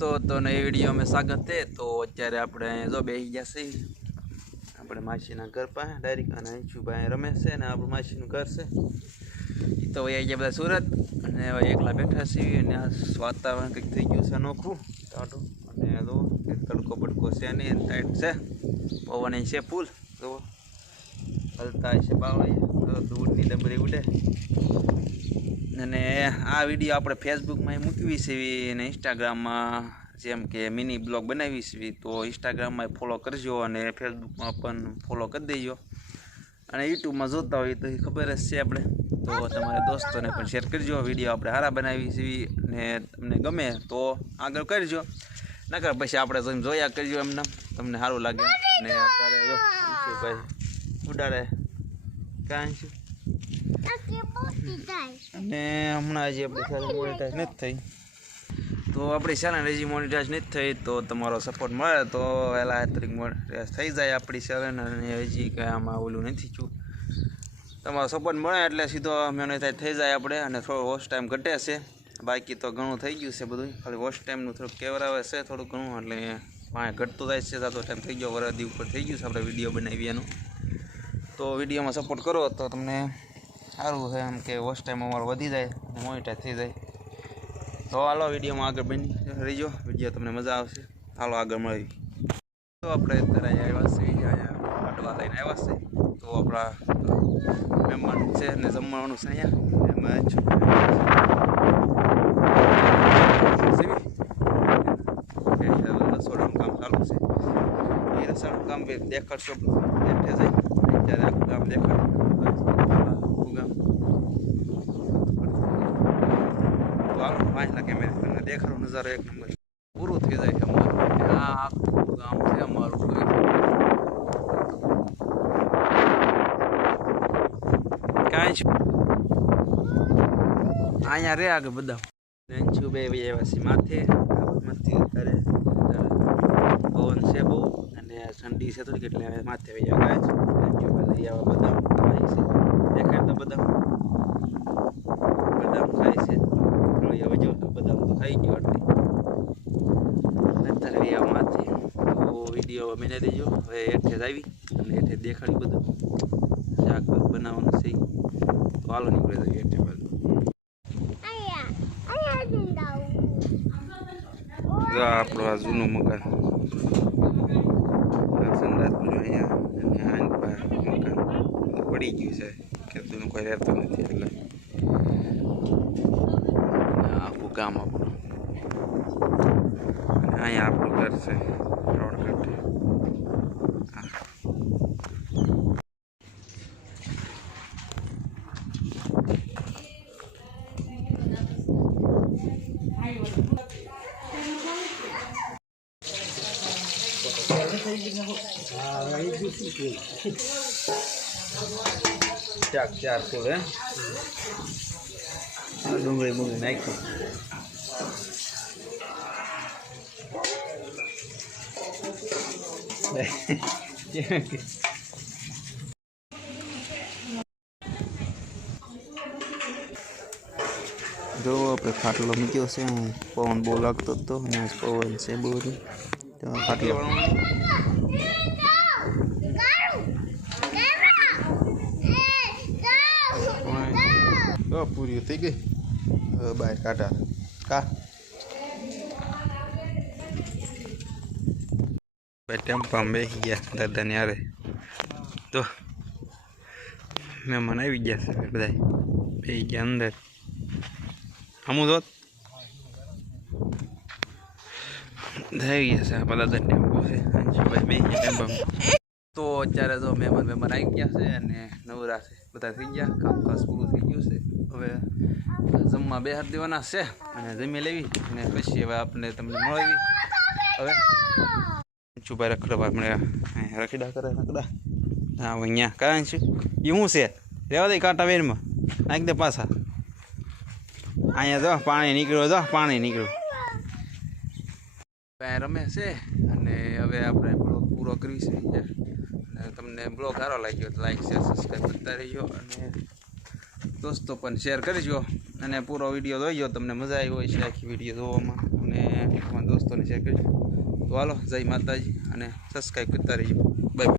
तो नई वीडियो में स्वागत है। तो अत्यारे આપણે જો બેહી ગયા છે આપણે માસીના ઘર પાસે ડાયરેક્ટ અને અંશુભાઈ રમે છે અને આપણું માસીનું ઘર છે ઈ તો વયા ગયા બધા સુરત અને હવે એકલા બેઠા છે અને આ વાતાવરણ કંઈક થઈ ગયું છે અનોખું ટાટું અને જો તડકો બડકો છે ને ટાઈટ છે પવન છે ફૂલ જો હલતા છે બાવળિયા દૂધની ડમરી ઉડે અને આ વિડીયો આપણે ફેસબુકમાં મૂકવી છે અને ઇન્સ્ટાગ્રામમાં જેમ કે મિની બ્લોગ બનાવી છે તો ઇન્સ્ટાગ્રામમાં ફોલો કરજો અને ફેસબુકમાં પણ ફોલો કરી દેજો અને યુટ્યુબમાં જોતા હોય તો ખબર જ છે આપણે તો તમારા દોસ્તોને પણ શેર કરજો વિડીયો આપણે સારા બનાવી છે અને તમને ગમે તો આગળ કરજો નકર પછી આપણે જોયા કરજો એમને તમને સારું લાગે અને અત્યારે જો ભાઈ ઉડાડે કાંઈ છે અને હમણાં હજી આપણી ચેનલ મોનેટાઈઝ નથી થઈ તો આપણી ચેનલ હજી મોનેટાઈઝ નથી થઈ તો તમારો સપોર્ટ મળે તો વહેલા તારીખ મોનેટાઈઝ થઈ જાય આપણી ચેનલ અને હજી કંઈ આમાં ઓલું નથી થયું તમારો સપોર્ટ મળે એટલે સીધો મોનેટાઈઝ થઈ જાય આપણે અને થોડો વોચ ટાઈમ ઘટે છે બાકી તો ઘણું થઈ ગયું છે બધું ખાલી વોચ ટાઈમનું થોડુંક કેવરાવે છે થોડું ઘણું એટલે પાણી ઘટતું જાય છે સાતો ટાઈમ થઈ ગયો વરદી ઉપર થઈ ગયું છે આપણે વિડીયો બનાવી એનું તો વિડીયોમાં સપોર્ટ કરો તો તમને સારું છે એમ કે વોચ ટાઈમ અમારો વધી જાય અને મોનિટાઈઝ થઈ જાય તો હાલો વિડીયોમાં આગળ બની રહીજો વિડીયો તમને મજા આવશે હાલો આગળ મળી તો આપણે અત્યારે આવ્યા છીએ અહીંયા પાટવા લઈને આવ્યા છે તો આપણા મહેમાન છે ને જમવાનું છે અહીંયા એમાં રસોડાનું કામ ચાલુ છે એ રસોડાનું કામ દેખાડશો બેઠે જાય ત્યારે આખું કામ દેખાડ્યું વાંચલા કેમેરા તમને દેખાડો નજારો એક નંબર પૂરું થઈ જાય છે અમારું આ આખું ગામ છે અમારું કાંઈ છે અહીંયા રે આગળ બધા અંશુ બે એવા છે માથે મસ્તી અત્યારે પવન છે બહુ અને ઠંડી છે થોડીક એટલે માથે વહી આવે છે અંશુ લઈ આવા બદામ ખાય છે દેખાય તો બદામ ખાય છે વજો બદામ તો ખાઈ ગયો એટલે અત્યારે આમાંથી તો વિડીયો મેને દેજો હવે હેઠે જ આવી અને હેઠે દેખાડી બધું શાક બનાવવાનું છે તો હાલો નીકળે જાય હેઠે બધું આપણું આ જૂનું મકાન સંદાસનું અહીંયા અને મકાન પડી ગયું છે કે જૂનું કોઈ રહેતું નથી એટલે આખું ગામ આપણું અને અહીંયા આપણું ઘર છે રોડ કાંઠે ચાર ફૂલ હે ડુંગળી બુંગળી નાખી જો આપણે ખાટલો મૂક્યો છે પવન બહુ લાગતો હતો અને પવન છે બહુ તો ખાટલો પૂરી થઈ ગઈ બહાર કાઢા કા ટેમ્પામાં બેસી ગયા દાદાને યારે તો મહેમાન આવી ગયા છે બધા બેસી ગયા અંદર હમું જોત થઈ ગયા છે આપણા દાદા ટેમ્પો છે અંશુભાઈ બેસી ગયા ટેમ્પામાં તો અત્યારે જો મહેમાન આવી ગયા છે અને નવરા છે બધા થઈ ગયા કામકાજ પૂરું થઈ ગયું છે હવે જમવા બે હાથ દેવાના છે અને જમી લેવી અને પછી હવે આપણે તમને મળવી હવે છુભાઈ રખડવા મળ્યા રખડા કરે રખડા હા અહીંયા કાંઈ છું એ શું છે રહેવા દે કાંટા વેરમાં નાખી દે પાછા અહીંયા જો પાણી નીકળ્યું જો પાણી નીકળ્યું રમે છે અને હવે આપણે બ્લોગ પૂરો કરી છે અને તમને બ્લોગ સારો લાગ્યો તો લાઈક શેર સબસ્ક્રાઈબ કરતા રહીજો અને દોસ્તો પણ શેર કરજો અને પૂરો વિડીયો જોઈજો તમને મજા આવી હોય છે આખી વિડીયો જોવામાં અને તમારા દોસ્તોને શેર કરજો. તો હાલો, જય માતાજી અને સબસ્ક્રાઈબ કરતા રહીજો.